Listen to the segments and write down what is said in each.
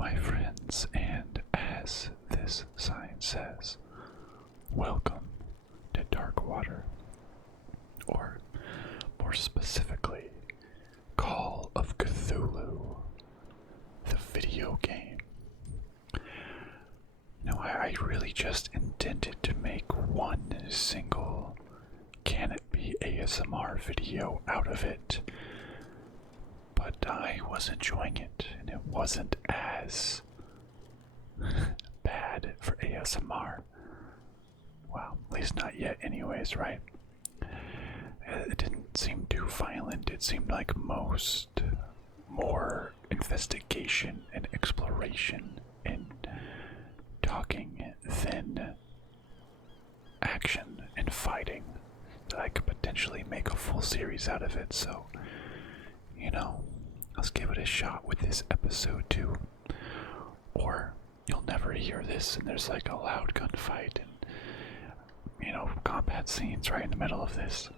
my friends, and as this sign says, welcome to Darkwater, or more specifically, Call of Cthulhu, the video game. Now, I really just intended to make one single Can It Be ASMR video out of it, but I was enjoying it, and it wasn't as bad for ASMR. Well, at least not yet anyways, right? It didn't seem too violent. It seemed like more investigation and exploration and talking than action and fighting, that I could potentially make a full series out of it. So, let's give it a shot with this episode too. Or you'll never hear this and there's like a loud gunfight and combat scenes right in the middle of this.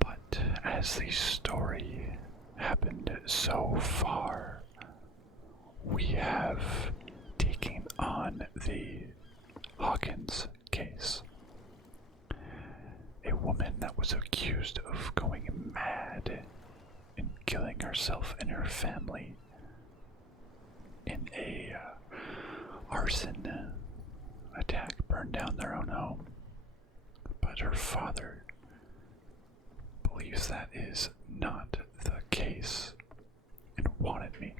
But as the story happened so far, we have taken on the Hawkins case. A woman that was accused of going mad and killing herself and her family in a arson attack, burned down their own home. But her father believes that is not the case and wanted me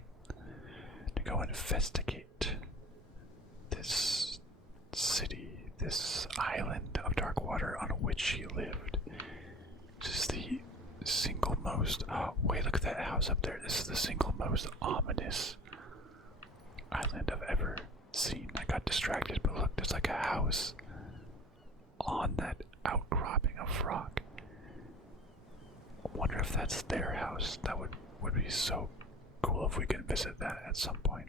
to go investigate this city, this island of Darkwater on which she lived. This is the single most, wait, look at that house up there. This is the single most ominous island I've ever seen. I got distracted, but look, there's like a house on that outcropping of rock. I wonder if that's their house. That would be so cool if we could visit that at some point.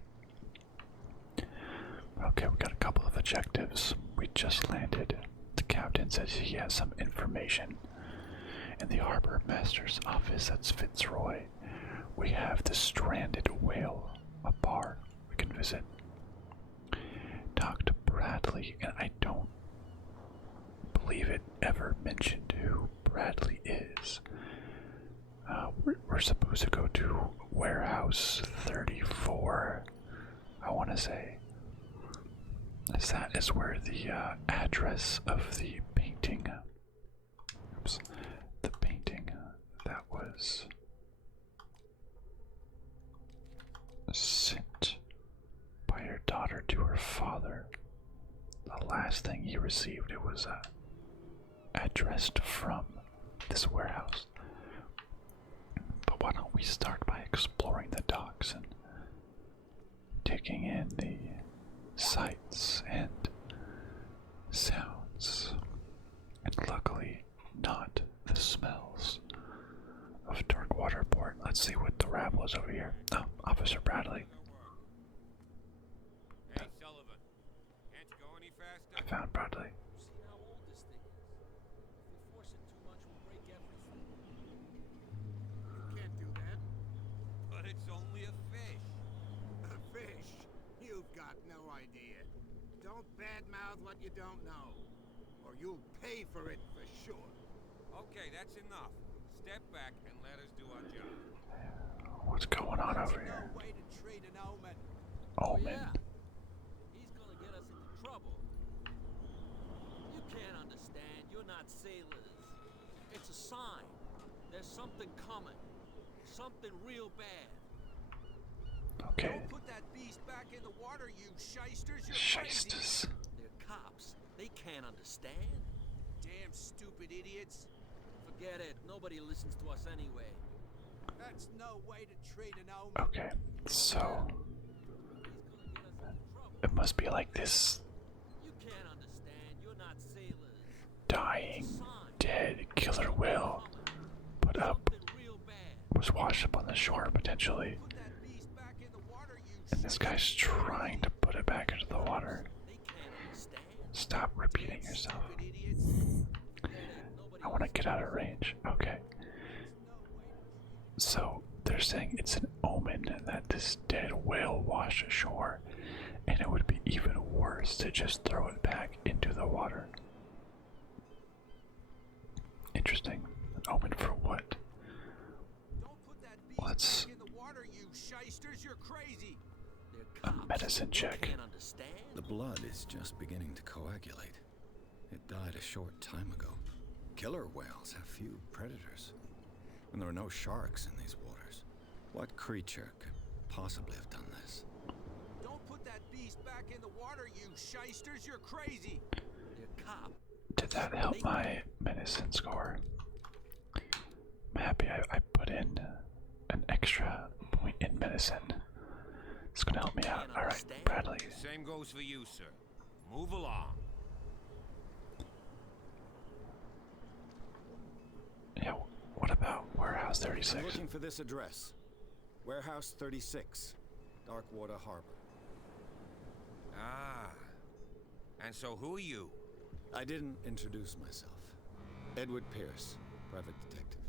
Okay, we got a couple of objectives. We just landed. The captain says he has some information in the harbor master's office. That's Fitzroy. We have the stranded whale, a bar we can visit. Talk to Bradley, and I don't believe it ever mentioned who Bradley is. We're supposed to go to warehouse 34, I want to say. As that is where the address of the painting, the painting that was sent by her daughter to her father. The last thing he received, it was addressed from this warehouse. But why don't we start by exploring the docks and taking in the sights and sounds, and luckily not the smells of Darkwater port. Let's see what the rabble is over here. Oh, Officer Bradley. Hey, Sullivan. Can't you go any faster? I found Bradley. See how old this thing is. If we force it too much, we'll break everything. You can't do that. But it's only a fish. A fish? You've got no idea. Don't badmouth what you don't know, or you'll pay for it for sure. Okay, that's enough. Step back and let us do our job. What's going on over here? No way to treat an omen. Omen. Yeah. He's gonna get us into trouble. You can't understand. You're not sailors. It's a sign. There's something coming. Something real bad. Okay. Don't put that beast back in the water, you shysters. You're Shysters. They're cops. They can't understand. crazy. Damn stupid idiots. Forget it. Nobody listens to us anyway. That's no way to treat an omen. Okay, so He's gonna get us into trouble. it must be like this You can't understand. You're not sailors. dying, It's a sign. dead killer whale put up, Something real bad. was washed up on the shore potentially, Put that beast back in the water, you and this guy's trying to put it back into the water. They can't understand. Stop repeating yourself. stupid idiots. Forget it. Nobody I want to get out of range. Okay. So they're saying it's an omen that this dead whale washed ashore, and it would be even worse to just throw it back into the water. Interesting. An omen for what? Don't put that beast Let's back in the water, you shysters. You're crazy. They're a cops. medicine You check. can't understand. The blood is just beginning to coagulate. It died a short time ago. Killer whales have few predators, and there are no sharks in these waters. What creature could possibly have done this? Don't put that beast back in the water, you shysters. You're crazy. They're cops. Did that help my medicine score? I'm happy I put in an extra point in medicine. It's gonna help me out. Alright, Bradley. Same goes for you, sir. Move along. Yeah, what about Warehouse I'm 36? looking for this address. Warehouse 36, Darkwater Harbor. Ah. And so who are you? I didn't introduce myself. Edward Pierce, private detective.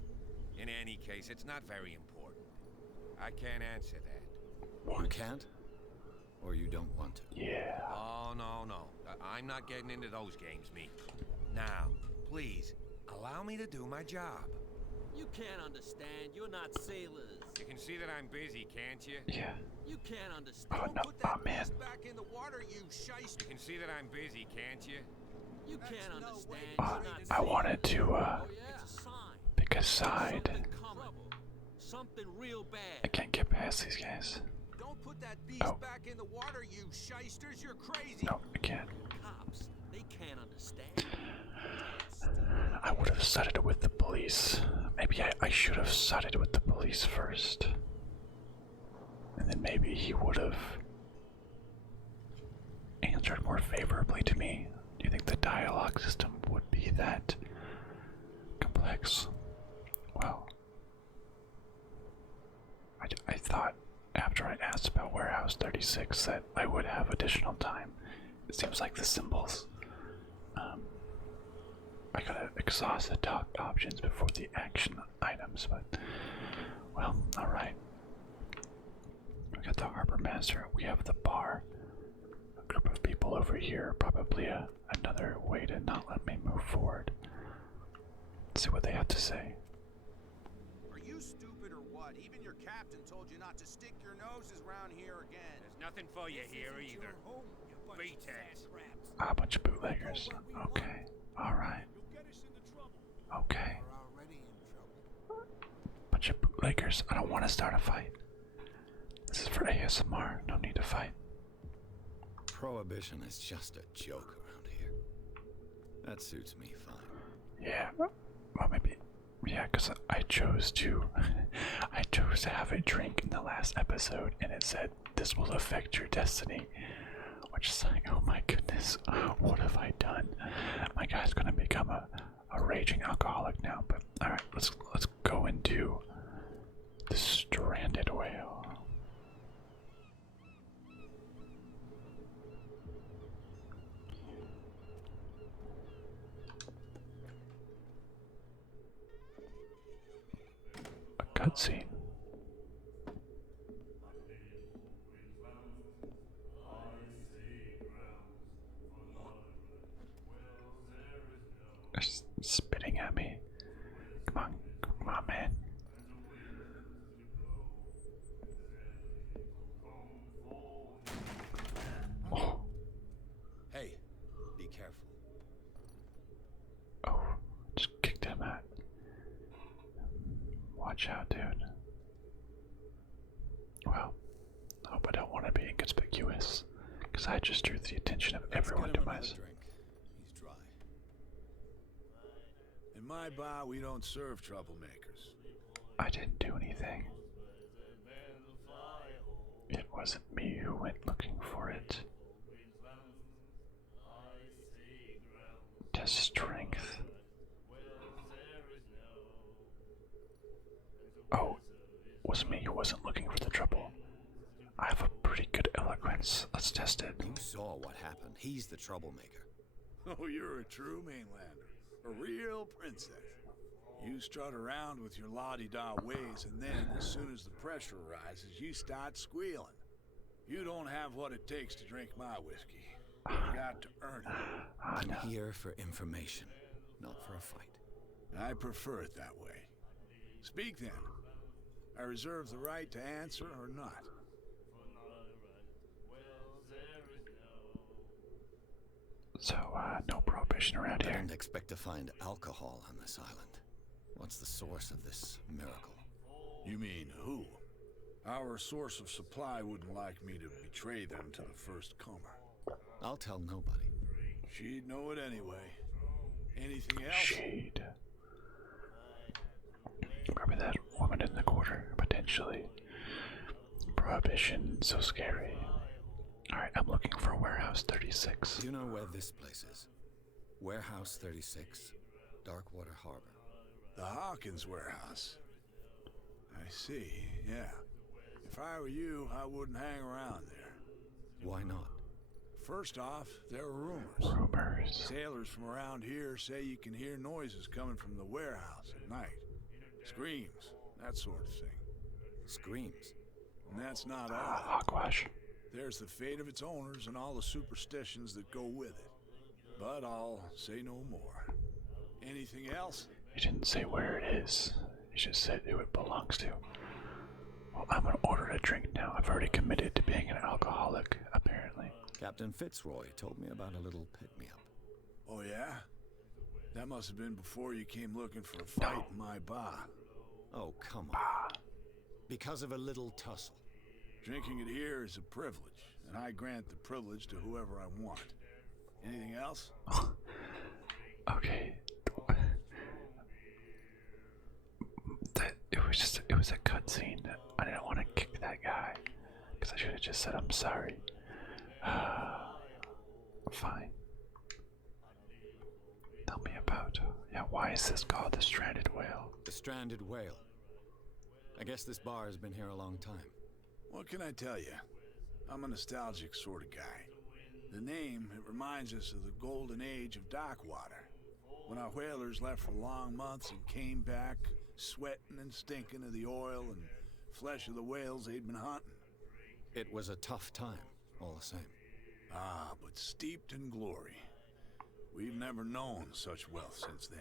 In any case, it's not very important. I can't answer that. You can't? Or you don't want to? Yeah. Oh, no. I'm not getting into those games, me. Now, please, allow me to do my job. You can't understand. You're not sailors. You can see that I'm busy, can't you? Yeah. You can't understand. Oh no, Put that oh man. beast back in the water, you shyster. You can see that I'm busy, can't you? You That's can't no understand. way You're Uh, not I sailors. wanted to Oh, yeah. It's a sign. pick a side. Something coming. Something real I bad. can't get past these guys. Don't put that beast Oh. back in the water, you shysters. You're crazy. No, I can't. Cops. They can't understand. I would have sided with the police. Maybe I should have sided with the police first. And then maybe he would have answered more favorably to me. Do you think the dialogue system would be that complex? Well, I thought after I asked about Warehouse 36 that I would have additional time. It seems like the symbols. I gotta exhaust the talk options before the action items, but well, alright. We got the harbor master, we have the bar. A group of people over here, probably another way to not let me move forward. Let's see what they have to say. Are you stupid or what? Even your captain told you not to stick your noses around here again. There's nothing for you here either. Beat it. Ah, a bunch of bootleggers. Okay, alright. Okay. We're already in trouble. Bunch of bootleggers. I don't want to start a fight. This is for ASMR. No need to fight. Prohibition is just a joke around here. That suits me fine. Yeah. Well, maybe. Yeah, because I chose to. I chose to have a drink in the last episode, and it said this will affect your destiny. Which is like, oh my goodness, what have I done? My guy's gonna become a raging alcoholic now. But all right, let's go into the stranded whale. A cutscene. They're spitting at me. Come on, man. Oh, Hey, be careful. oh, just kicked him out. Watch out, dude. Well, I hope I don't want to be inconspicuous, because I just drew the attention of everyone to myself. Drink. He's dry. In my bar, we don't serve troublemakers. I didn't do anything. It wasn't me who went looking for it. Test strength. Oh, was me who wasn't looking for the trouble. I have a pretty good eloquence. Let's test it. You saw what happened. He's the troublemaker. Oh, you're a true mainlander. A real princess. You strut around with your la-di-da ways, and then, as soon as the pressure rises, you start squealing. You don't have what it takes to drink my whiskey. You got to earn it. I'm here for information, not for a fight. I prefer it that way. Speak then. I reserve the right to answer or not. So, no prohibition around I here. didn't expect to find alcohol on this island. What's the source of this miracle? You mean who? Our source of supply wouldn't like me to betray them to the first comer. I'll tell nobody. She'd know it anyway. Anything else? Shade. Probably that woman in the corner, potentially. Prohibition, so scary. Alright, I'm looking for Warehouse 36. Do you know where this place is? Warehouse 36, Darkwater Harbor. The Hawkins warehouse. I see, yeah. If I were you, I wouldn't hang around there. Why not? First off, there are rumors. Rumors. Sailors from around here say you can hear noises coming from the warehouse at night. Screams, that sort of thing. Screams. And that's not all. Hogwash. There's the fate of its owners and all the superstitions that go with it. But I'll say no more. Anything else? He didn't say where it is. He just said who it belongs to. Well, I'm gonna order a drink now. I've already committed to being an alcoholic, apparently. Captain Fitzroy told me about a little pick-me-up. Oh yeah? That must have been before you came looking for a fight in my bar. Oh, come on. Because of a little tussle. Drinking it here is a privilege, and I grant the privilege to whoever I want. Anything else? Okay. It was a cutscene. I didn't want to kick that guy. Because I should have just said I'm sorry. Fine. Tell me about, why is this called the Stranded Whale? The Stranded Whale. I guess this bar has been here a long time. What can I tell you? I'm a nostalgic sort of guy. The name, it reminds us of the golden age of Darkwater, when our whalers left for long months and came back sweating and stinking of the oil and flesh of the whales they'd been hunting. It was a tough time, all the same. Ah, but steeped in glory. We've never known such wealth since then.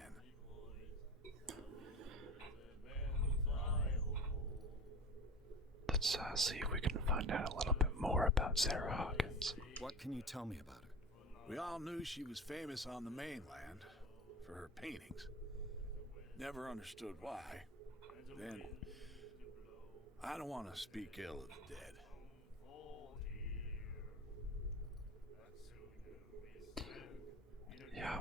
Let's see if we can find out a little bit more about Sarah Hawkins. What can you tell me about her? We all knew she was famous on the mainland for her paintings. Never understood why. Then, I don't want to speak ill of the dead. Yeah.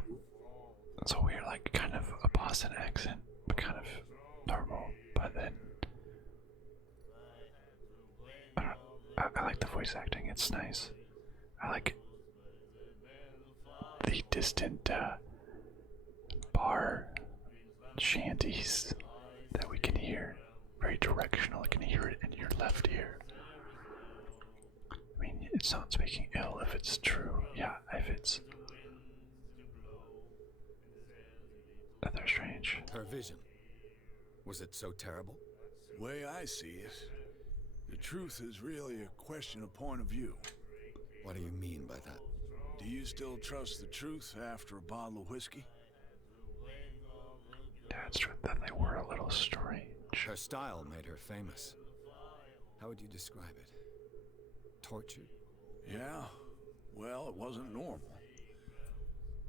That's a weird, kind of a Boston accent, but kind of normal. But then, I like the voice acting, it's nice. I like the distant bar shanties that we can hear. Very directional, I can hear it in your left ear. I mean, it's not speaking ill if it's true. Yeah, if it's... They're strange. Her vision. Was it so terrible? Way I see it, the truth is really a question of point of view. What do you mean by that? Do you still trust the truth after a bottle of whiskey? Yeah, it's true that they were a little strange. Her style made her famous. How would you describe it? Tortured? Yeah, well, it wasn't normal.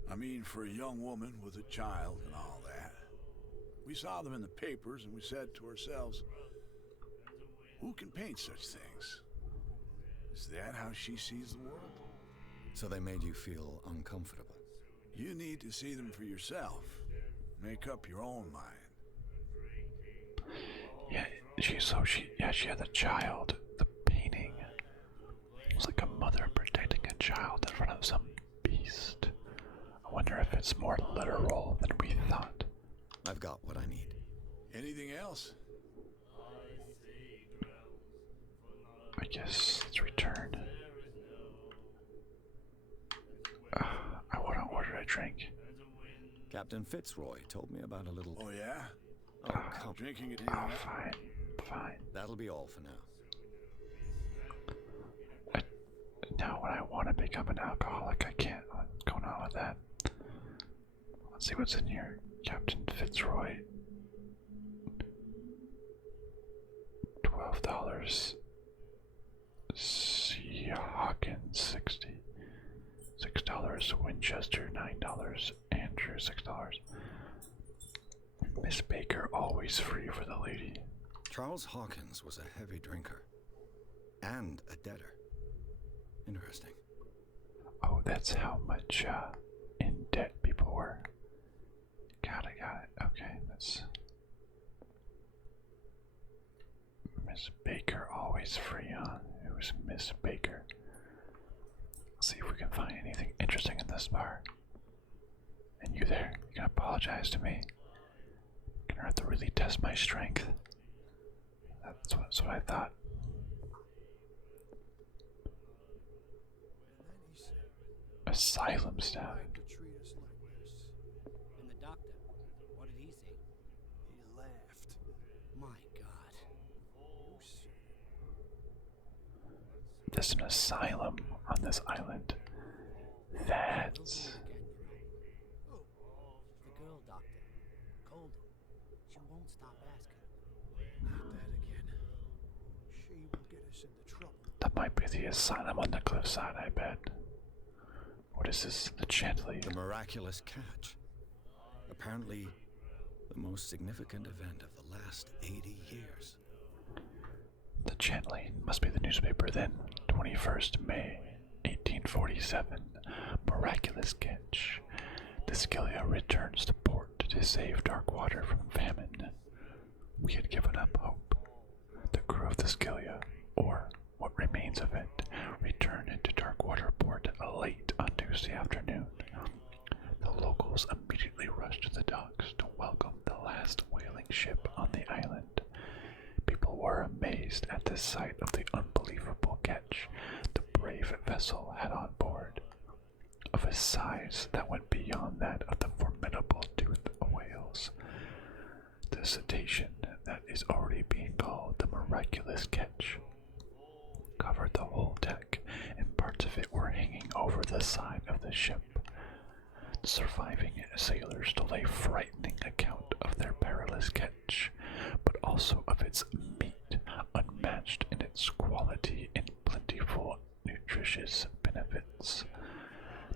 I mean, for a young woman with a child and all that. We saw them in the papers and we said to ourselves, who can paint such things? Is that how she sees the world? So they made you feel uncomfortable? You need to see them for yourself. Make up your own mind. Yeah, she had a child. The painting was like a mother protecting a child in front of some beast. I wonder if it's more literal than we thought. I've got what I need. Anything else? I guess let's return. I want to order a drink. Captain Fitzroy told me about a little... Oh, yeah? Oh, come. Drinking it Oh, here? fine, fine. That'll be all for now. Now, when I want to become an alcoholic, I can't. What's going on with that? Let's see what's in here. Captain Fitzroy. $12. C. Hawkins, 60. $6. Winchester, $9. Andrew, $6. Miss Baker, always free for the lady. Charles Hawkins was a heavy drinker. And a debtor. Interesting. Oh, that's how much in debt people were. Got it. Okay, that's... Miss Baker, always free, huh? Who's Miss Baker? Let's see if we can find anything interesting in this bar. And you there, you can apologize to me. You're gonna have to really test my strength. That's what I thought. Asylum staff. And the doctor, what did he say? He laughed. My God. There's an asylum on this island. That's... Oh, the girl doctor. Colden. She won't stop asking. Not that again. She will get us into trouble. That might be the asylum on the cliffside, I bet. What is this? The Chantley. The miraculous catch. Apparently, the most significant event of the last 80 years. The Chantley must be the newspaper then. 21st May, 1847. Miraculous catch. The Scylla returns to port to save Darkwater from famine. We had given up hope. The crew of the Scylla, or what remains of it, returned into Darkwater port late on Tuesday afternoon. The locals immediately rushed to the docks to welcome the last whaling ship on the island. People were amazed at the sight of the unbelievable catch the brave vessel had on board, of a size that went beyond that of the formidable toothed whales. The cetacean that is already being called the miraculous catch covered the whole deck, and parts of it were hanging over the side of the ship. Surviving sailors told a frightening account of their perilous catch, but also of its meat, unmatched in its quality and plentiful nutritious benefits.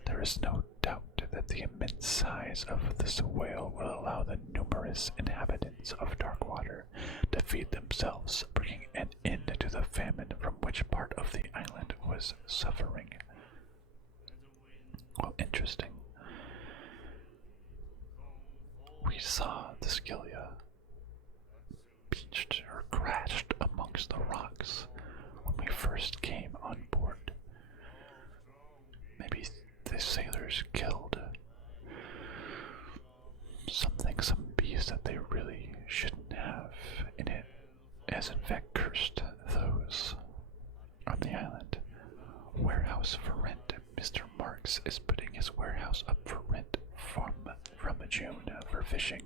There is no doubt that the immense size of this whale will allow the numerous inhabitants of Darkwater to feed themselves, bringing an end to the famine from which part of the island was suffering. Well, interesting. We saw the Scylla beached or crashed amongst the rocks when we first came on board. Maybe the sailors killed some beast that they really shouldn't have, and it has in fact cursed those on the island. Warehouse for rent. Mr. Marks is putting his warehouse up for rent from June for fishing,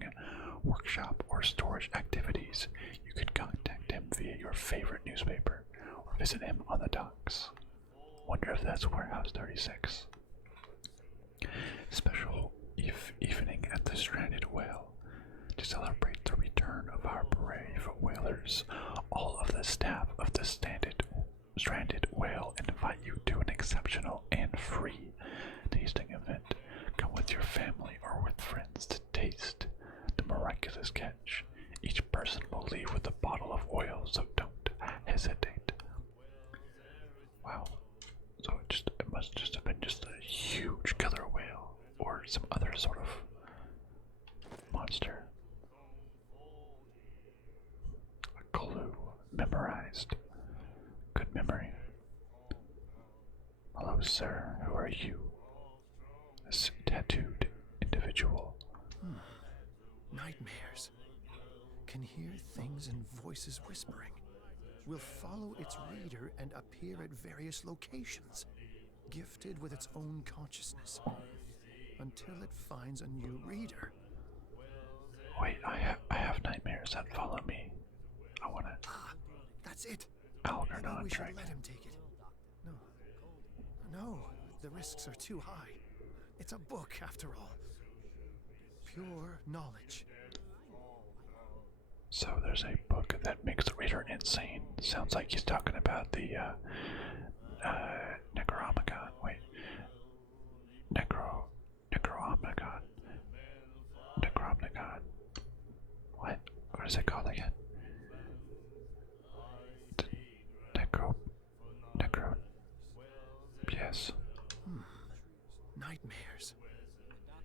workshop, or storage activities. You can contact him via your favorite newspaper or visit him on the docks. Wonder if that's Warehouse 36. Special evening at the Stranded Whale. To celebrate the return of our brave whalers, all of the staff of the Stranded Whale invite you to an exceptional and free tasting event. Come with your family or with friends to taste the miraculous catch. Each person will leave with a bottle of oil, so don't hesitate. Wow. So it must just have been just a huge killer whale or some other sort of monster. A clue memorized. Good memory. Hello, sir. Who are you? This tattooed individual. Nightmares. Can hear things and voices whispering. Will follow its reader and appear at various locations, gifted with its own consciousness. until it finds a new reader. Wait, I have nightmares that follow me. I want to. Ah, that's it. Algernon Maybe we should Dragon. let him take it. No. No, the risks are too high. It's a book, after all. Pure knowledge. So there's a book that makes the reader insane. Sounds like he's talking about the Necronomicon. Wait. Necronomicon. Necronomicon. What? What is it called again? Necro. Yes. Nightmares.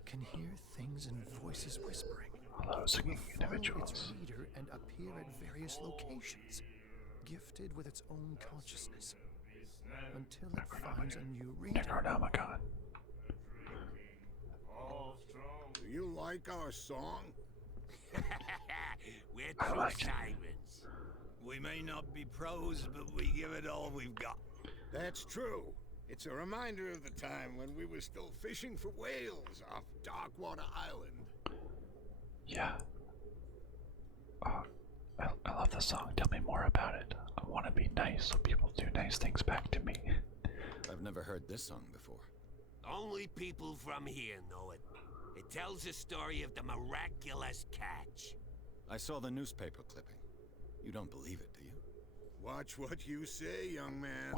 Can hear things and voices whispering. Hello, singing Will follow individuals. its reader and appear at various locations, gifted with its own consciousness, until it finds a new reader. Necronomicon. Do you like our song? We're I true like it. sirens. We may not be pros, but we give it all we've got. That's true. It's a reminder of the time when we were still fishing for whales off Darkwater Island. Yeah. Oh, I love the song. Tell me more about it. I want to be nice so people do nice things back to me. I've never heard this song before. Only people from here know it. It tells the story of the miraculous catch. I saw the newspaper clipping. You don't believe it, do you? Watch what you say, young man.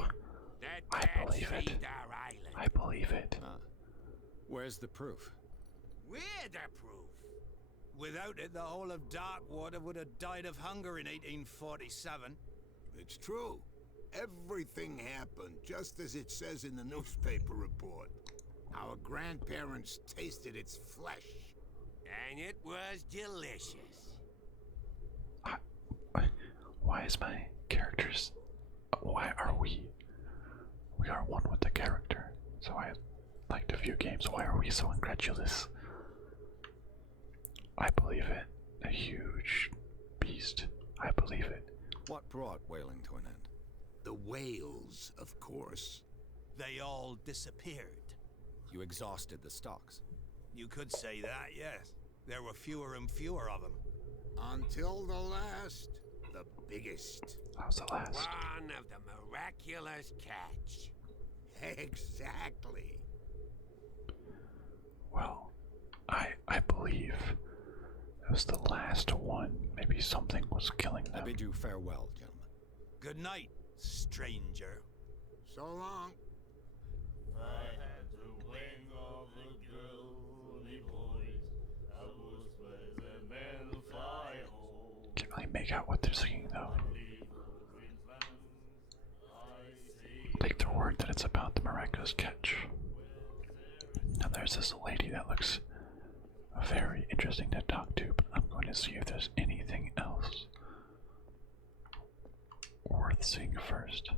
That I catch believe it. saved our island. I believe it. Ah. Where's the proof? We're the proof. Without it, the whole of Darkwater would have died of hunger in 1847. It's true. Everything happened just as it says in the newspaper report. Our grandparents tasted its flesh. And it was delicious. Why is my characters? Why are we? We are one with the character. So I liked a few games. Why are we so incredulous? I believe it. A huge beast. I believe it. What brought whaling to an end? The whales, of course. They all disappeared. You exhausted the stocks. You could say that, yes. There were fewer and fewer of them. Until the last, the biggest. That was the last. One of the miraculous catch. Exactly. Well, I believe it was the last one. Maybe something was killing I them. bid you farewell, gentlemen. Good night, stranger. So long. Can't really make out what they're singing though. Take their word that it's about the miraculous catch. Now there's this lady that looks very interesting to talk to, but I'm going to see if there's anything else worth seeing first.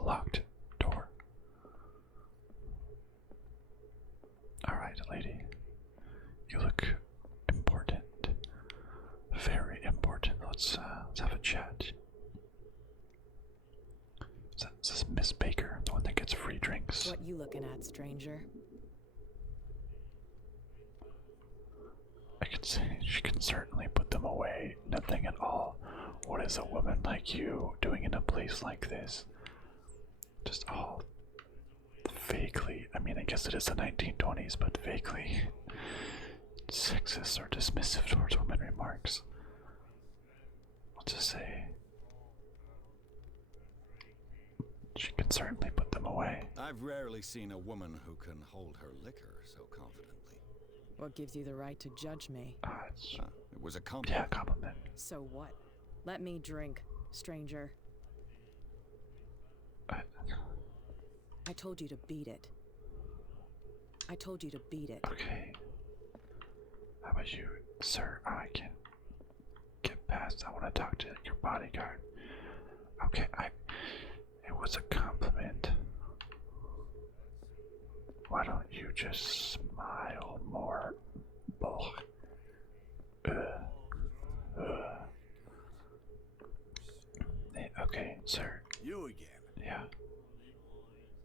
Locked door. Alright, lady. You look important. Very important. Let's have a chat. Is this Miss Baker, the one that gets free drinks? What you looking at, stranger? I could say she can certainly put them away. Nothing at all. What is a woman like you doing in a place like this? Just all vaguely, I mean, I guess it is the 1920s, but vaguely sexist or dismissive towards women remarks. Let's just say she can certainly put them away. I've rarely seen a woman who can hold her liquor so confidently. What gives you the right to judge me? It was a compliment. Yeah, compliment. So what? Let me drink, stranger. I told you to beat it. I told you to beat it. Okay. How about you, sir? I can get past. I want to talk to your bodyguard. Okay, it was a compliment. Why don't you just smile more? Okay, sir. You again. Yeah.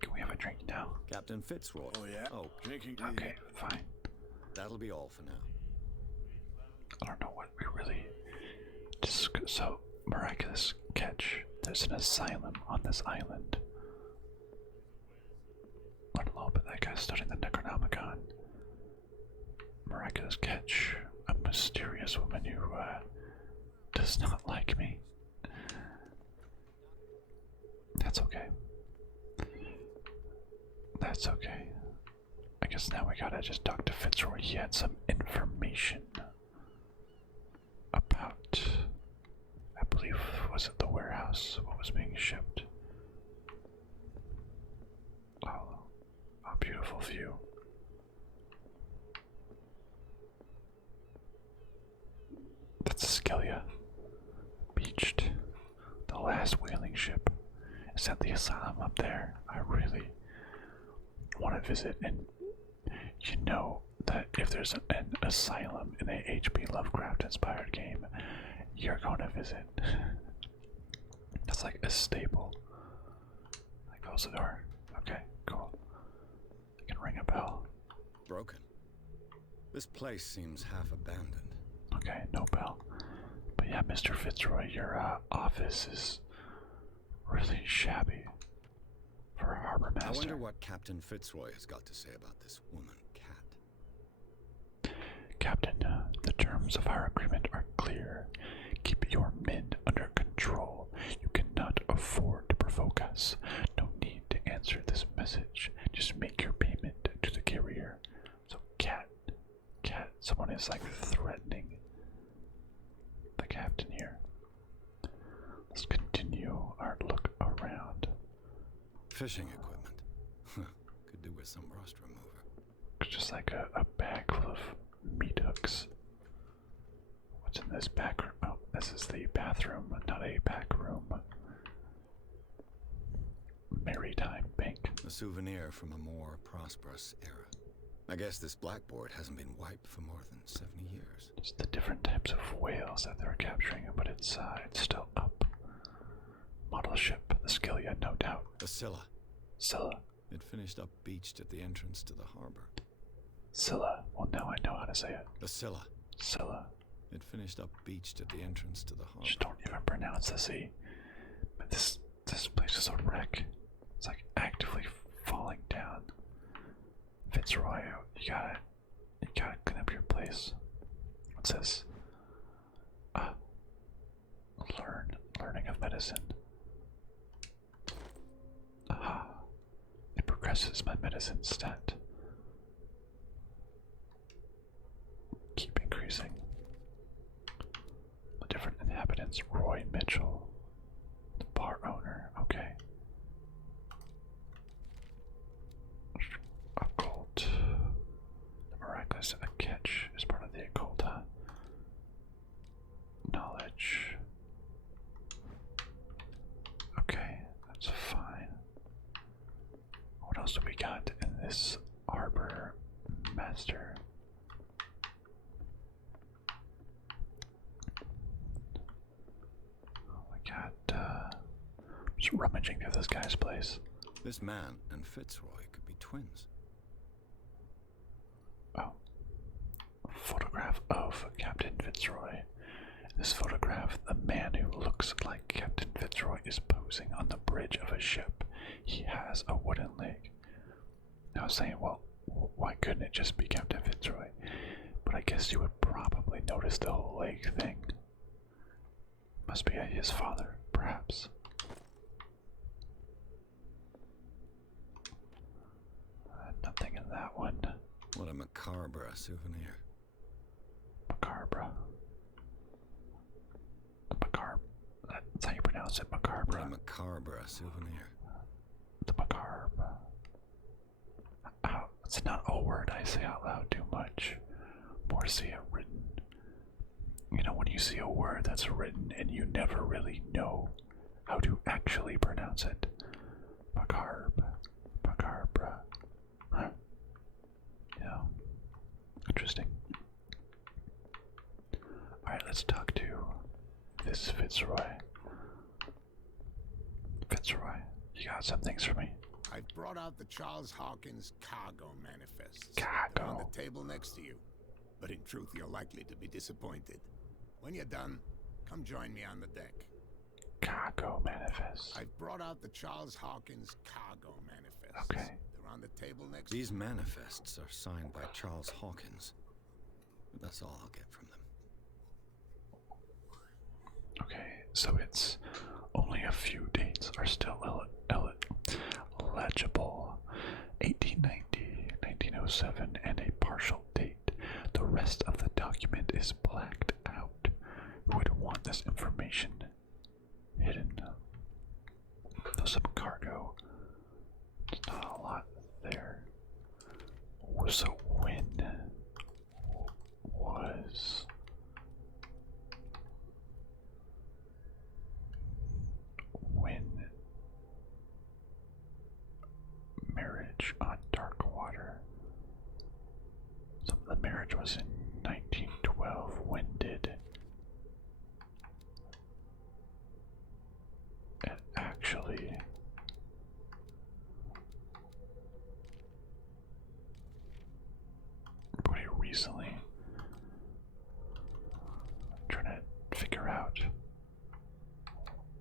Can we have a drink now? Captain Fitzroy. Oh, yeah? Oh, Drinking to Okay, fine. that'll be all for now. I don't know what we really so miraculous catch. There's an asylum on this island. Learn a little bit. That guy's studying the Necronomicon. Miraculous catch. A mysterious woman who does not like me. That's okay. That's okay. I guess now we gotta just talk to Fitzroy. He had some information about, I believe, was it the warehouse? What was being shipped? Oh, a beautiful view. That's Scylla. Beached. The last whaling ship. Is that the asylum up there? I really want to visit, and you know that if there's an asylum in a H.P. Lovecraft inspired game, you're going to visit. That's like a staple. I close the door. Okay, cool. I can ring a bell. Broken. This place seems half abandoned. Okay, no bell. But yeah, Mr. Fitzroy, your office is really shabby for a harbor master. I wonder what Captain Fitzroy has got to say about this woman cat. Captain, the terms of our agreement are clear. Keep your men under control. You cannot afford to provoke us. No need to answer this message. Just make your payment to the carrier. So, cat, someone is like threatening the captain here. Let's continue our look around. Fishing equipment. Could do with some rust remover. It's just like a bag full of meat hooks. What's in this back room? Oh, this is the bathroom, not a back room. Maritime bank. A souvenir from a more prosperous era. I guess this blackboard hasn't been wiped for more than 70 years. It's the different types of whales that they're capturing, but it's still up. Model ship, the Scylla, no doubt. The Scylla. Scylla. It finished up beached at the entrance to the harbor. Scylla. Well, now I know how to say it. The Scylla. Scylla. It finished up beached at the entrance to the harbor. Just don't even pronounce the sea. But this place is a wreck. It's like actively falling down. Fitzroy, you gotta clean up your place. What's this? Learning of medicine. Aha. It progresses my medicine stat. Keep increasing. The different inhabitants. Roy Mitchell. The bar owner. Okay. Occult. The miraculous catch is part of the occult, huh? Knowledge. Okay, that's fine. What else do we got in this harbor master? Oh my god, just rummaging through this guy's place. This man and Fitzroy could be twins. Oh. A photograph of Captain Fitzroy. In this photograph, the man who looks like Captain Fitzroy is posing on the bridge of a ship. He has a wooden leg. Now I was saying, well, why couldn't it just be Captain Fitzroy? But I guess you would probably notice the whole leg thing. Must be his father, perhaps. Nothing in that one. What a macabre souvenir. Macabre. Macabre. That's how you pronounce it, macabre. What a macabre souvenir. The macabre. It's not a word I say out loud too much. More see it written. You know, when you see a word that's written and you never really know how to actually pronounce it. Macabre. Macabre. Huh. Yeah. Interesting. Alright, let's talk to this Fitzroy. Fitzroy, you got some things for me? I've brought out the Charles Hawkins cargo manifests. Cargo. They're on the table next to you. But in truth, you're likely to be disappointed. When you're done, come join me on the deck. Cargo manifest. I've brought out the Charles Hawkins cargo manifests. Okay. They're on the table next These manifests are signed by Charles Hawkins. That's all I'll get from them. Okay, so it's only a few dates are still legible. 1890, 1907, and a partial date. The rest of the document is blacked out. Who would want this information hidden? There's some cargo. There's not a lot there. So when was marriage on Darkwater? The marriage was in 1912. When did it actually pretty recently? I'm trying to figure out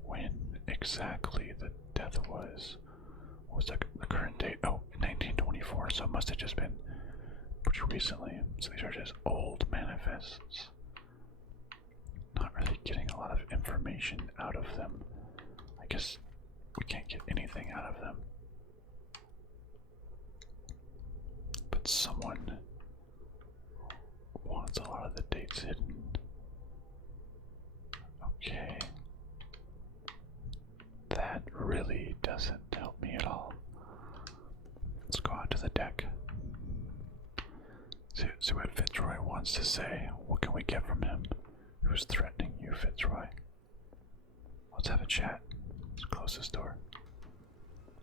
when exactly the death was. What was the current date? Oh, 1924, so it must have just been pretty recently. So these are just old manifests. Not really getting a lot of information out of them. I guess we can't get anything out of them. But someone wants a lot of the dates hidden. Okay. That really doesn't help me at all. Let's go out to the deck. See what Fitzroy wants to say. What can we get from him? Who's threatening you, Fitzroy? Let's have a chat. Let's close this door.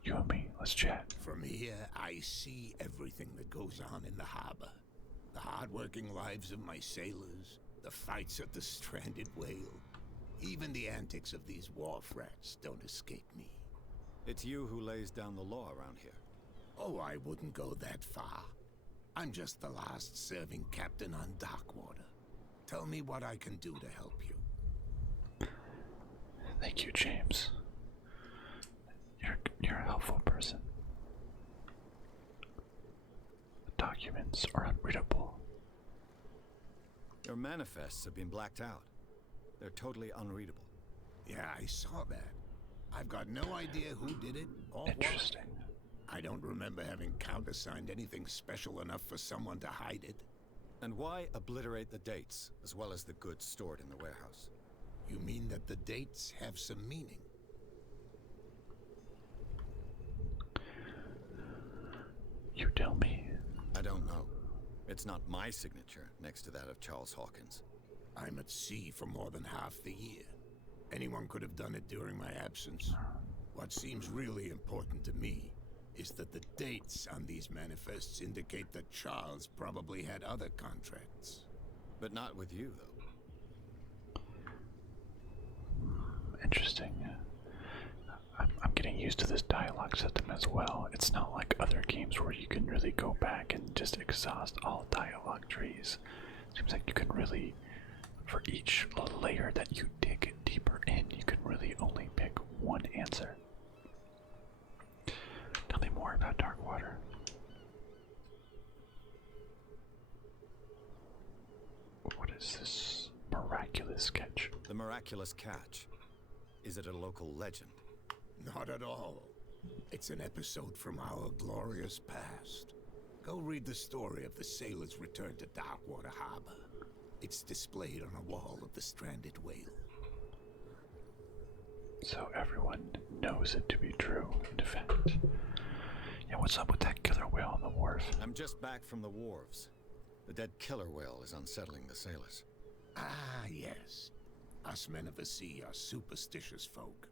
You and me, let's chat. From here, I see everything that goes on in the harbor. The hard-working lives of my sailors, the fights at the stranded whale. Even the antics of these wharf rats don't escape me. It's you who lays down the law around here. Oh, I wouldn't go that far. I'm just the last serving captain on Darkwater. Tell me what I can do to help you. Thank you, James. You're a helpful person. The documents are unreadable. Your manifests have been blacked out. They're totally unreadable. Yeah, I saw that. I've got no idea who did it or why. Interesting. I don't remember having countersigned anything special enough for someone to hide it. And why obliterate the dates, as well as the goods stored in the warehouse? You mean that the dates have some meaning? You tell me. I don't know. It's not my signature next to that of Charles Hawkins. I'm at sea for more than half the year. Anyone could have done it during my absence. What seems really important to me is that the dates on these manifests indicate that Charles probably had other contracts. But not with you, though. Interesting. I'm getting used to this dialogue system as well. It's not like other games where you can really go back and just exhaust all dialogue trees. Seems like you can really, for each layer that you dig deeper in, you can really only pick one answer. Tell me more about Darkwater. What is this miraculous catch? The miraculous catch. Is it a local legend? Not at all. It's an episode from our glorious past. Go read the story of the sailor's return to Darkwater Harbor. It's displayed on a wall of the stranded whale. So everyone knows it to be true, in fact. Yeah, what's up with that killer whale on the wharf? I'm just back from the wharves. The dead killer whale is unsettling the sailors. Ah, yes. Us men of the sea are superstitious folk.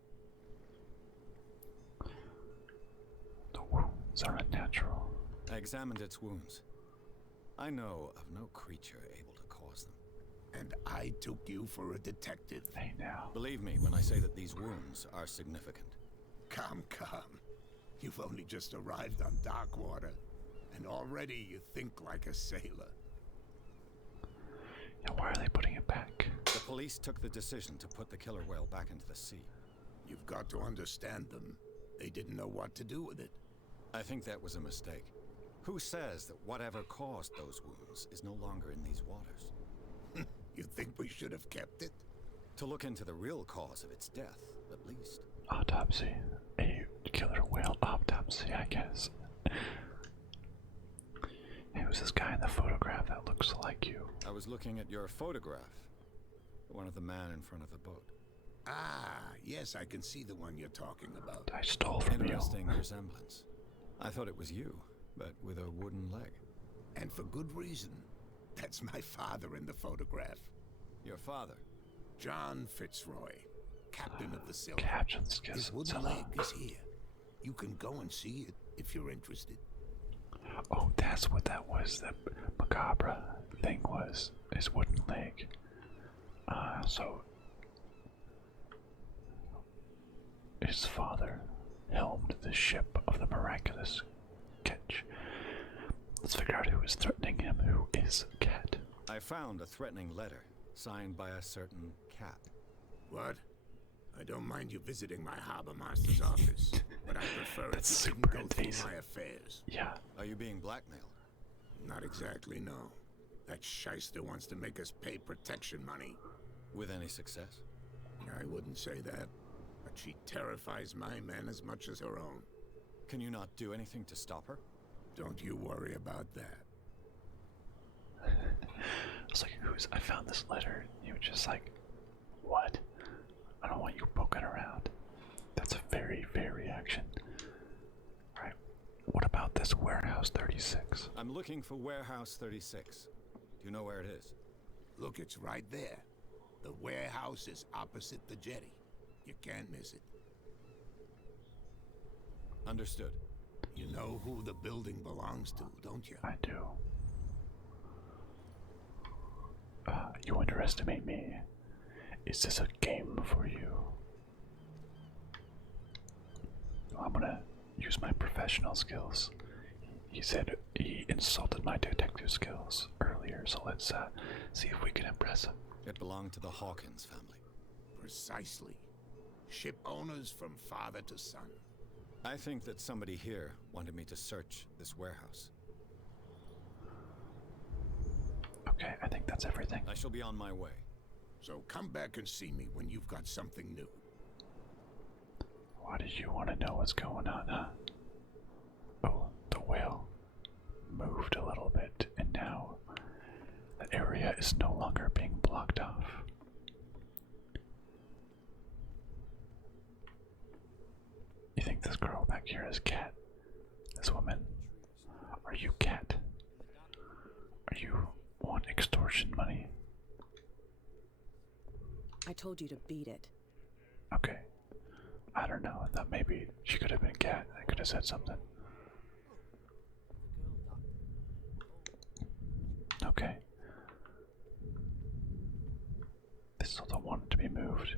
The wounds are unnatural. I examined its wounds. I know of no creature able to cause them. And I took you for a detective. Hey now. Believe me when I say that these wounds are significant. Come, come. You've only just arrived on Darkwater, and already you think like a sailor. Yeah, why are they putting it back? The police took the decision to put the killer whale back into the sea. You've got to understand them. They didn't know what to do with it. I think that was a mistake. Who says that whatever caused those wounds is no longer in these waters? You think we should have kept it? To look into the real cause of its death, at least. Autopsy. A killer whale autopsy, I guess. Hey, who's this guy in the photograph that looks like you? I was looking at your photograph. The one of the man in front of the boat. Ah, yes, I can see the one you're talking about. I stole from you. Interesting resemblance. I thought it was you, but with a wooden leg. And for good reason. That's my father in the photograph. Your father? John Fitzroy, captain of the Silver. Captain skills. His wooden leg is here. You can go and see it if you're interested. Oh, that's what that was. That macabre thing was. His wooden leg. So his father helmed the ship of the miraculous catch. Let's figure out who is threatening him. Who is Cat? I found a threatening letter signed by a certain cat. What? I don't mind you visiting my harbor master's office, but I prefer That's if you super didn't go invasive. through my affairs. Yeah. Are you being blackmailed? Not exactly, no. That shyster wants to make us pay protection money. With any success? I wouldn't say that, but she terrifies my men as much as her own. Can you not do anything to stop her? Don't you worry about that. I was like, I found this letter. You were just like, what? I don't want you poking around. That's a very fair reaction. Alright, what about this Warehouse 36? I'm looking for Warehouse 36. Do you know where it is? Look, it's right there. The warehouse is opposite the jetty. You can't miss it. Understood. You know who the building belongs to, don't you? I do. You underestimate me. Is this a game for you? I'm gonna use my professional skills. He said he insulted my detective skills earlier, so let's see if we can impress him. It belonged to the Hawkins family. Precisely. Ship owners from father to son. I think that somebody here wanted me to search this warehouse. Okay, I think that's everything. I shall be on my way. So come back and see me when you've got something new. Why did you want to know what's going on, huh? Oh, the whale moved a little bit, and now the area is no longer being blocked off. You think this girl back here is Cat? This woman? Are you Cat? Are you want extortion money? I told you to beat it. Okay. I don't know. I thought maybe she could have been Cat. I could have said something. Okay. This still don't want it to be moved.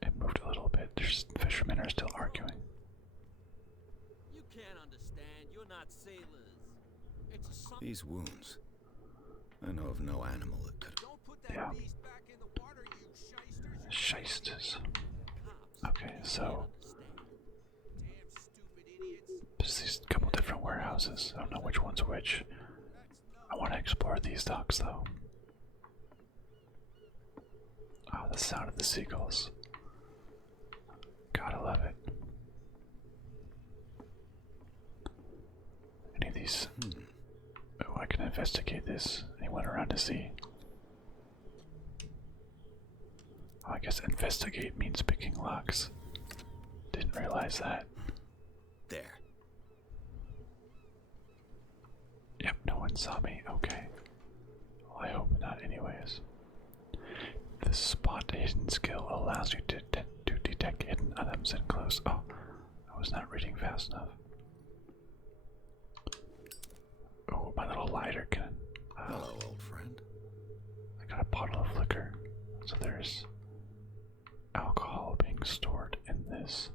It moved a little bit. There's fishermen are still arguing. You can't understand. You're not sailors. It's a sign. These wounds. I know of no animal that could have. Don't put that Yeah. beast back in the water, you shysters. Shysters. Cops. Okay, so Damn stupid idiots. there's these couple different warehouses. I don't know which one's which. I want to explore these docks though. Oh, the sound of the seagulls. Gotta love it. Any of these? Oh, I can investigate this. Anyone around to see? Oh, I guess investigate means picking locks. Didn't realize that. There. Yep, no one saw me. Okay. Well, I hope not anyways. The spot hidden skill allows you to detect hidden items and close. Oh, I was not reading fast enough. Oh, my little lighter can. Hello, old friend. I got a bottle of liquor. So there's alcohol being stored in this.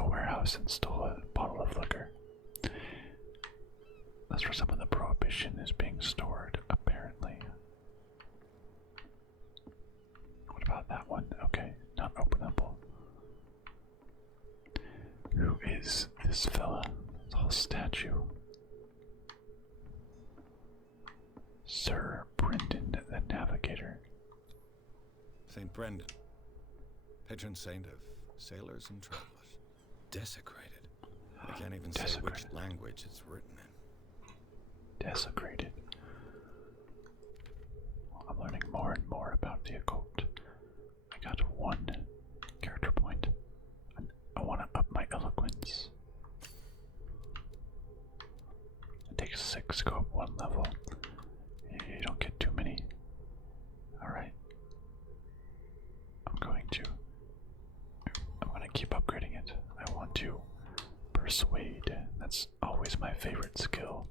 the warehouse and stole a bottle of liquor. That's where some of the prohibition is being stored, apparently. What about that one? Okay, not openable. Who is this fella? It's all statue. Sir Brendan the Navigator. St. Brendan, patron saint of sailors and travelers. Desecrated. I can't even say which language it's written in. Desecrated. Well, I'm learning more and more about the occult. I got 1 character point. I want to up my eloquence. It takes 6 to go up 1 level. You don't get too many. Alright. I'm going to keep upgrading it. I want to persuade. That's always my favorite skill.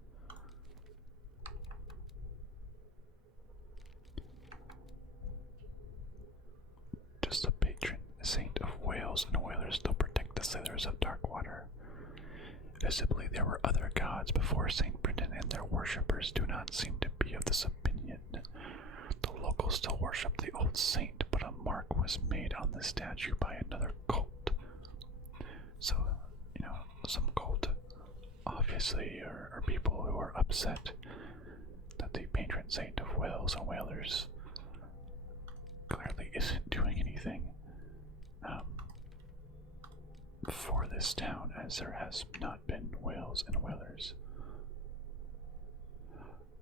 Just a patron saint of whales and whalers to protect the sailors of Darkwater. Visibly, there were other gods before St. Brendan, and their worshippers do not seem to be of this opinion. The locals still worship the old saint, but a mark was made on the statue by another cult. So, you know, some cult, obviously, are people who are upset that the patron saint of whales and whalers clearly isn't doing anything for this town, as there has not been whales and whalers.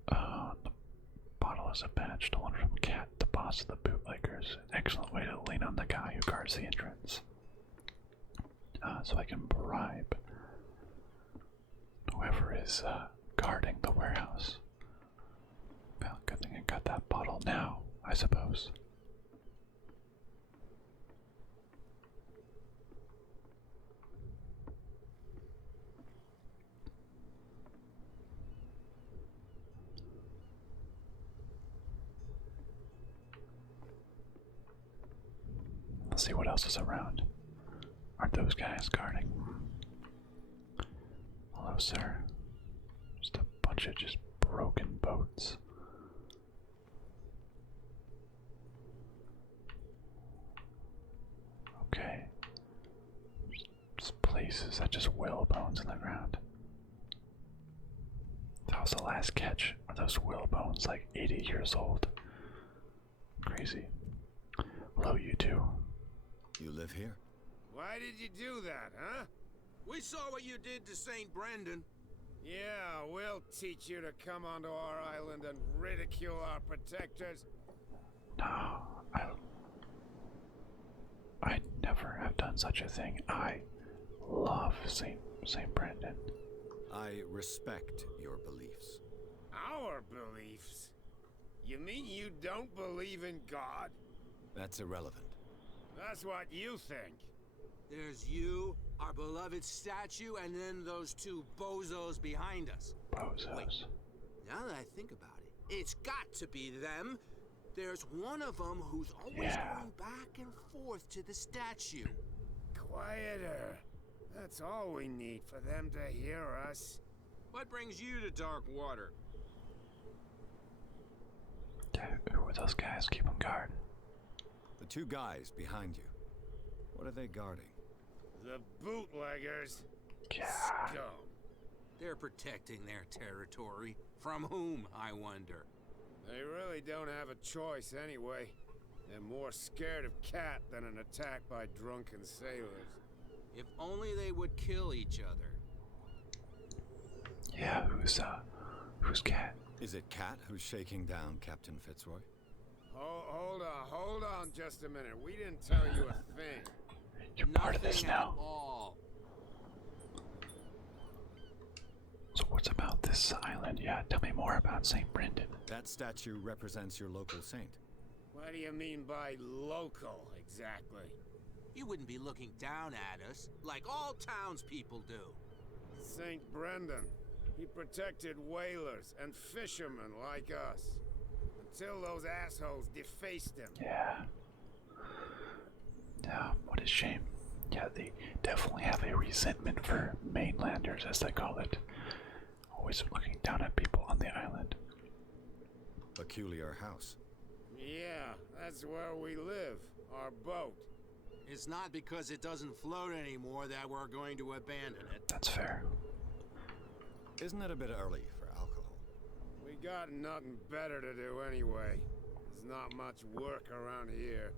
The bottle is a badge stolen from Cat, the boss of the bootleggers. An excellent way to lean on the guy who guards the entrance. So I can bribe whoever is guarding the warehouse. Well, good thing I got that bottle now, I suppose. Let's see what else is around. Aren't those guys guarding? Hello, sir. Just a bunch of just broken boats. Okay. Just places that just whalebones in the ground. That was the last catch. Are those whalebones like 80 years old? Crazy. Hello, you two. You live here? Why did you do that, huh? We saw what you did to St. Brendan. Yeah, we'll teach you to come onto our island and ridicule our protectors. No, I never have done such a thing. I love Saint Brendan. I respect your beliefs. Our beliefs? You mean you don't believe in God? That's irrelevant. That's what you think. There's you, our beloved statue, and then those 2 bozos behind us. Bozos. Wait, now that I think about it, it's got to be them. There's one of them who's always going back and forth to the statue. Quieter. That's all we need for them to hear us. What brings you to Darkwater? Who are those guys? Keep them guard. The 2 guys behind you. What are they guarding? The bootleggers. Yeah. Scum. They're protecting their territory. From whom, I wonder? They really don't have a choice anyway. They're more scared of Cat than an attack by drunken sailors. If only they would kill each other. Yeah, who's Cat? Is it Cat who's shaking down Captain Fitzroy? Hold on just a minute. We didn't tell you a thing. You're part of this now. At all. So what's about this island? Yeah, tell me more about St. Brendan. That statue represents your local saint. What do you mean by local, exactly? You wouldn't be looking down at us, like all townspeople do. St. Brendan. He protected whalers and fishermen like us. Until those assholes defaced him. Yeah. Yeah, what a shame. Yeah, they definitely have a resentment for mainlanders, as they call it. Always looking down at people on the island. Peculiar house. Yeah, that's where we live. Our boat. It's not because it doesn't float anymore that we're going to abandon it. That's fair. Isn't it a bit early for alcohol? We got nothing better to do anyway. There's not much work around here.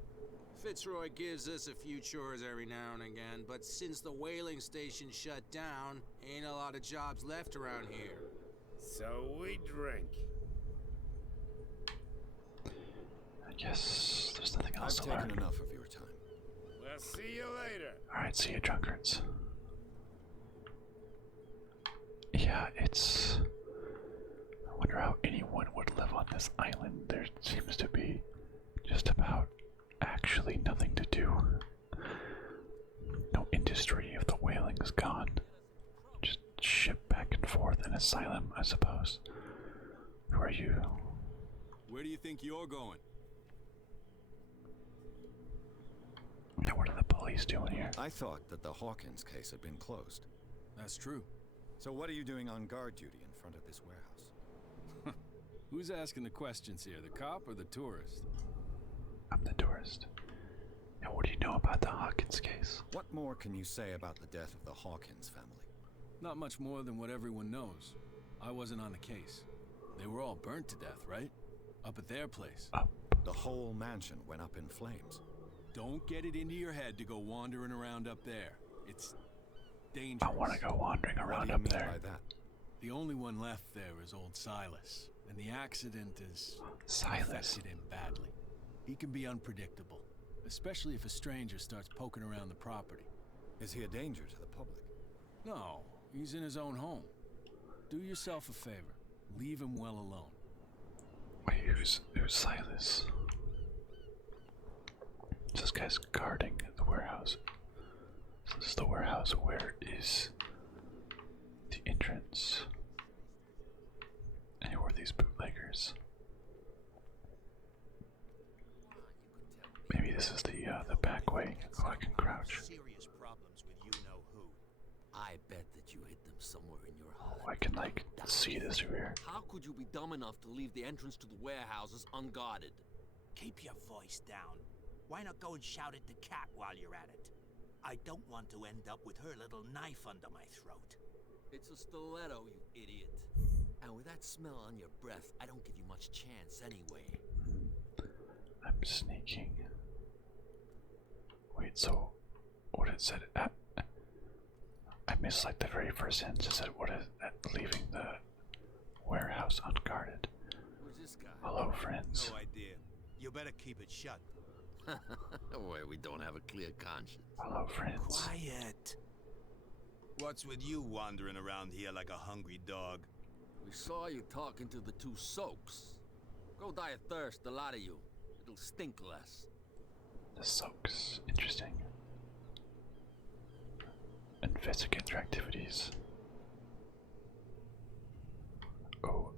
Fitzroy gives us a few chores every now and again, but since the whaling station shut down, ain't a lot of jobs left around here. So we drink. I guess there's nothing else I've to learn. taken enough of your time. We'll see you later. Alright, see you, drunkards. Yeah, it's... I wonder how anyone would live on this island. There seems to be just about actually nothing to do. No industry if the whaling's gone. Just ship back and forth, an asylum, I suppose. Who are you? Where do you think you're going? Now what are the police doing here? I thought that the Hawkins case had been closed. That's true. So what are you doing on guard duty in front of this warehouse? Who's asking the questions here, the cop or the tourist? I'm the tourist. Now what do you know about the Hawkins case? What more can you say about the death of the Hawkins family? Not much more than what everyone knows. I wasn't on the case. They were all burnt to death, right? Up at their place. The whole mansion went up in flames. Don't get it into your head to go wandering around up there. It's dangerous. I want to go wandering What around do you up mean there. by that? The only one left there is old Silas, and the accident has Silas. affected him badly. He can be unpredictable, especially if a stranger starts poking around the property. Is he a danger to the public? No, he's in his own home. Do yourself a favor. Leave him well alone. Wait, who's Silas? This guy's guarding the warehouse. So this is the warehouse. Where is the entrance? And who are these bootleggers? Maybe this is the back way. Oh, I can crouch. Serious problems with you know who. I bet that you hit them somewhere in your heart. Oh, I can like see this through here. How could you be dumb enough to leave the entrance to the warehouses unguarded? Keep your voice down. Why not go and shout at the cat while you're at it? I don't want to end up with her little knife under my throat. It's a stiletto, you idiot. And with that smell on your breath, I don't give you much chance anyway. I'm sneaking. Wait, so what it said? I missed like the very first sentence. It said, "What is that? Leaving the warehouse unguarded." Who's this guy? Hello, friends. No idea. You better keep it shut. Where we don't have a clear conscience. Hello, friends. Quiet. What's with you wandering around here like a hungry dog? We saw you talking to the two soaks. Go die of thirst, the lot of you. It'll stink less. The soaks. Interesting. Investigator activities. Oh.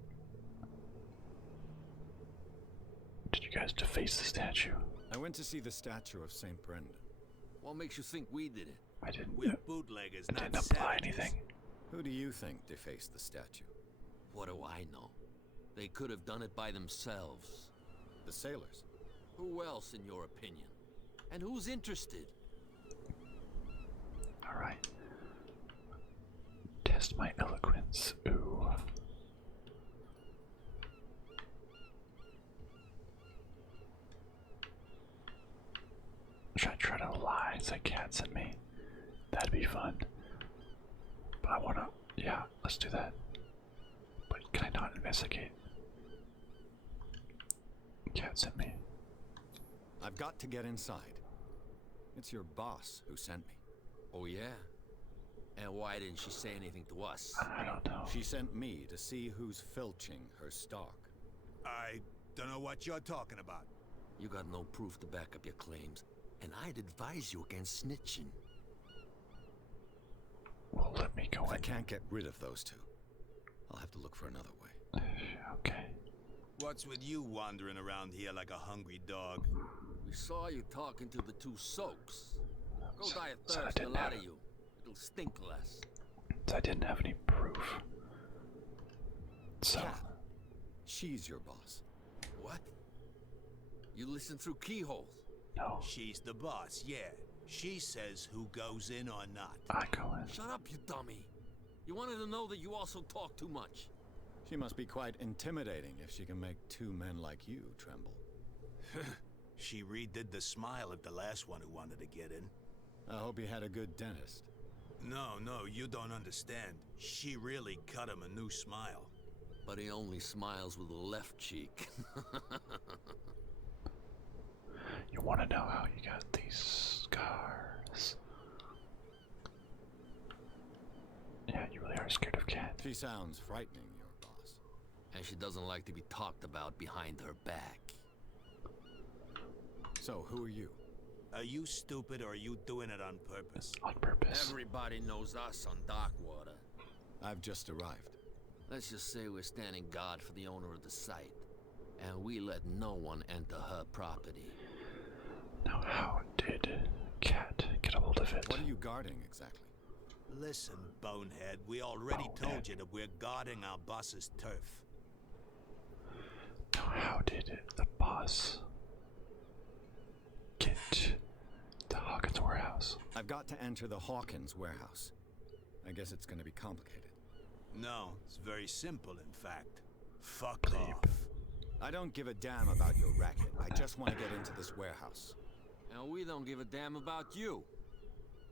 Did you guys deface the statue? I went to see the statue of St. Brendan. What makes you think we did it? I didn't. We're bootleggers, I not didn't apply savages. anything. Who do you think defaced the statue? What do I know? They could have done it by themselves. The sailors. Who else, in your opinion? And who's interested? All right. Test my eloquence. Ooh. Should I try to lie? Say cats at me. That'd be fun. But I wanna. Yeah, let's do that. But can I not investigate? Cats at me. I've got to get inside. It's your boss who sent me. Oh, yeah? And why didn't she say anything to us? I don't know. She sent me to see who's filching her stock. I don't know what you're talking about. You got no proof to back up your claims, and I'd advise you against snitching. Well, let me go If I in. can't get rid of those two, I'll have to look for another way. Okay. What's with you wandering around here like a hungry dog? We saw you talking to the two soaks. Go die of said I thirst, a didn't lot have of you. It'll stink less. I didn't have any proof. So Cat. She's your boss. What? You listen through keyholes. no, She's the boss, yeah. She says who goes in or not. I go in. Shut up, you dummy. You wanted to know that you also talk too much. She must be quite intimidating if she can make two men like you tremble. She redid the smile at the last one who wanted to get in. I hope he had a good dentist. No, you don't understand. She really cut him a new smile. But he only smiles with the left cheek. You want to know how you got these scars? Yeah, you really are scared of cats. She sounds frightening, your boss. And she doesn't like to be talked about behind her back. So, who are you? Are you stupid or are you doing it on purpose? On purpose. Everybody knows us on Darkwater. I've just arrived. Let's just say we're standing guard for the owner of the site. And we let no one enter her property. Now, how did Cat get a hold of it? What are you guarding exactly? Listen, bonehead, we already Bonehead. told you that we're guarding our boss's turf. Now, how did the boss get to Hawkins' warehouse? I've got to enter the Hawkins warehouse. I guess it's going to be complicated. No, it's very simple, in fact. Fuck off. I don't give a damn about your racket. I just want to get into this warehouse. And we don't give a damn about you.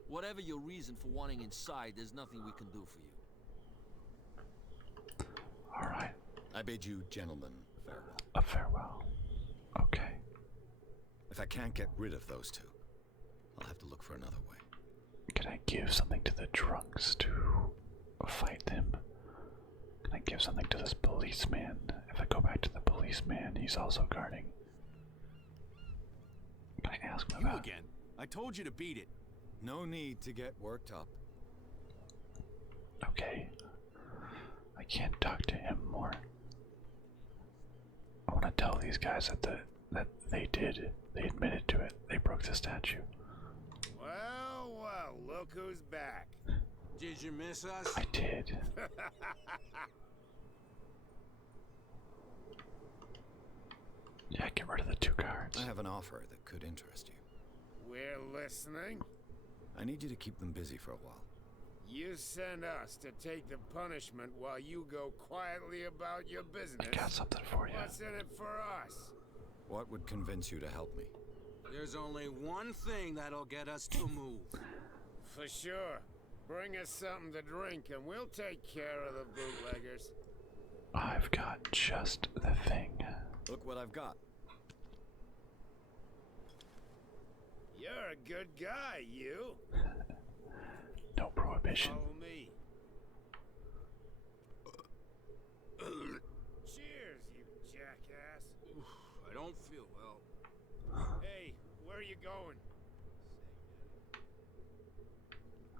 Whatever your reason for wanting inside, there's nothing we can do for you. Alright, I bid you gentlemen farewell. a farewell. Okay. If I can't get rid of those two, I'll have to look for another way. Can I give something to the drunks to fight them? Can I give something to this policeman? If I go back to the policeman, he's also guarding. Can I ask him You about again. I told you to beat it. No need to get worked up. Okay. I can't talk to him more. I want to tell these guys that they admitted to it. They broke the statue. Well, look who's back. Did you miss us? I did. Yeah, get rid of the two guards. I have an offer that could interest you. We're listening. I need you to keep them busy for a while. You send us to take the punishment while you go quietly about your business. I got something for you. What's in it for us? What would convince you to help me? There's only one thing that'll get us to move. For sure. Bring us something to drink and we'll take care of the bootleggers. I've got just the thing. Look what I've got. You're a good guy, you. No prohibition. Follow me. Cheers, you jackass. I don't feel well. Hey, where are you going?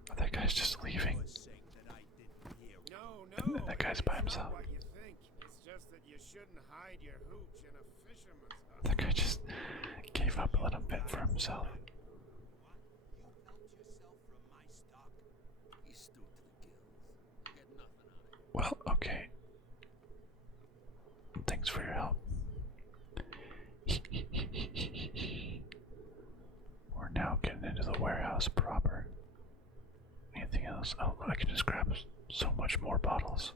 Oh, that guy's just leaving. No. That guy's by it's himself. Not what you think. It's just that you shouldn't hide your hooch in a fisherman's hut. That guy just gave up and let him fend for himself. He's stewed to the gills. Get nothing out of it. Well, okay. Thanks for your help. We're now getting into the warehouse proper. Anything else? Oh, I can just grab so much more bottles.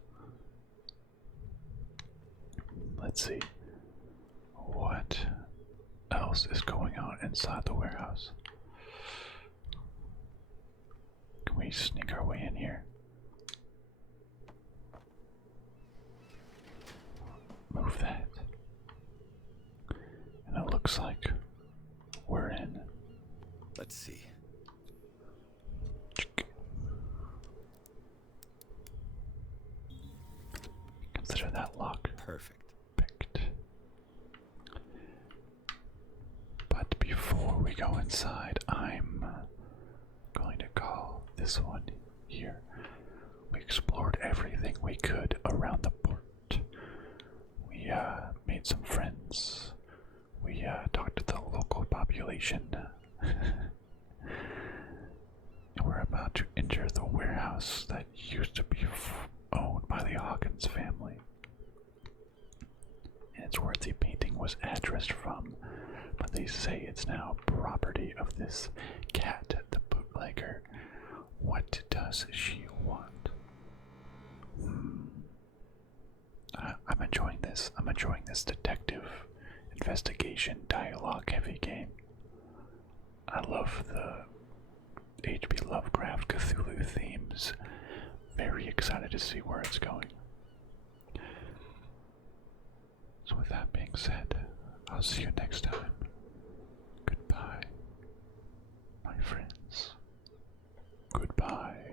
Let's see. What else is going on inside the warehouse? Can we sneak our way in here? Move that. And it looks like we're in. Let's see. Consider that lock Perfect. picked. But before we go inside, I'm going to call this one here. We explored everything we could around the port. We made some friends. We talked to the local population. house that used to be owned by the Hawkins family. And it's where the painting was addressed from, but they say it's now property of this cat, the bootlegger. What does she want? I'm enjoying this. I'm enjoying this detective investigation dialogue heavy game. I love the H.P. Lovecraft Cthulhu themes. Very excited to see where it's going. So with that being said, I'll see you next time. Goodbye, my friends. Goodbye.